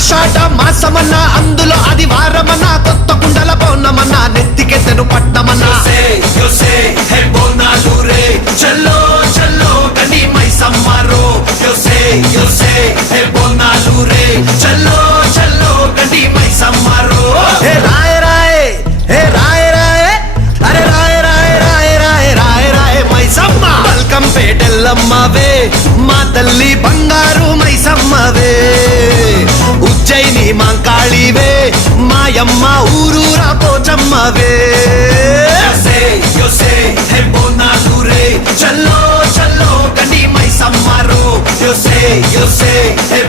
ఆషాఢ మాసమన్న అందులో అది వారమన్న కొత్త కుండల పౌర్ణమన్న నెత్తికెత్తెను పట్టమన్న చల్లో చల్లో కని మైసమ్మరో బోనాలు రే చల్లో చల్లో కని మైసమ్మరో హే రాయ రాయ హే రాయ రాయ అరే రాయ రాయ రాయ రాయ రాయ రాయ మైసమ్మ బల్కం పేటెల్లమ్మవే మా తల్లి బంగారు మైసమ్మవే ఉజ్జయిని మాంకాళివే మాయమ్మ ఊరూరా పోచమ్మవే బోనాలు రే చల్లో చల్లో కని మైసమ్మరో yo sé, hey,